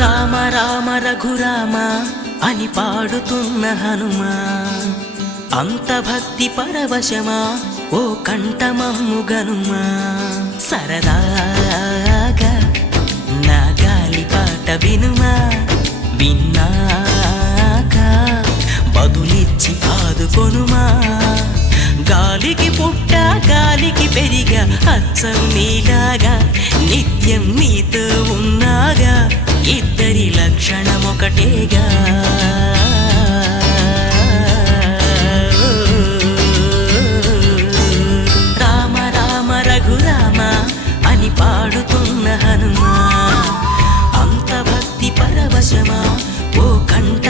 రామ రామ రఘురామ అని పాడుతున్న హనుమా, అంత భక్తి పరవశమా ఓ కంఠమమ్ము గనుమా. సరదాగా నా గాలి పాట వినుమా, విన్నాక బదులిచ్చి ఆదుకొనుమా. గాలికి పుట్ట గాలికి పెరిగా అచ్చం నీలాగా, నిత్యం నీతో ఉన్నాగా, ఇద్దరి లక్షణం ఒకటేగా. రామ రామ రఘురామ అని పాడుతున్న హనుమా, అంత భక్తి పరవశమా ఓ కంఠ